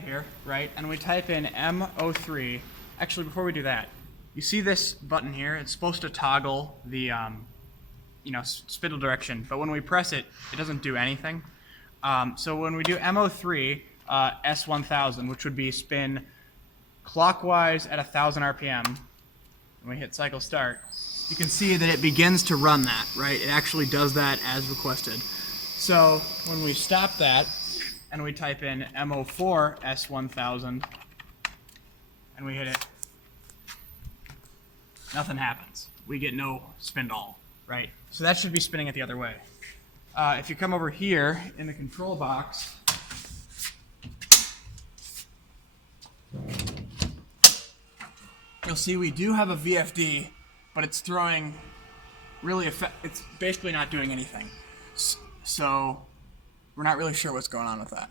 right here, right? And we type in M03. Actually, before we do that, you see this button here? It's supposed to toggle the spindle direction, but when we press it, it doesn't do anything. So when we do M03 S1000, which would be spin clockwise at 1000 RPM, and we hit cycle start, you can see that it begins to run that, right? It actually does that as requested. So when we stop that and we type in M04 S1000 and we hit it, nothing happens. We get no spindle, right? So that should be spinning it the other way. If you come over here in the control box, you'll see we do have a VFD, but it's throwing it's basically not doing anything. So we're not really sure what's going on with that.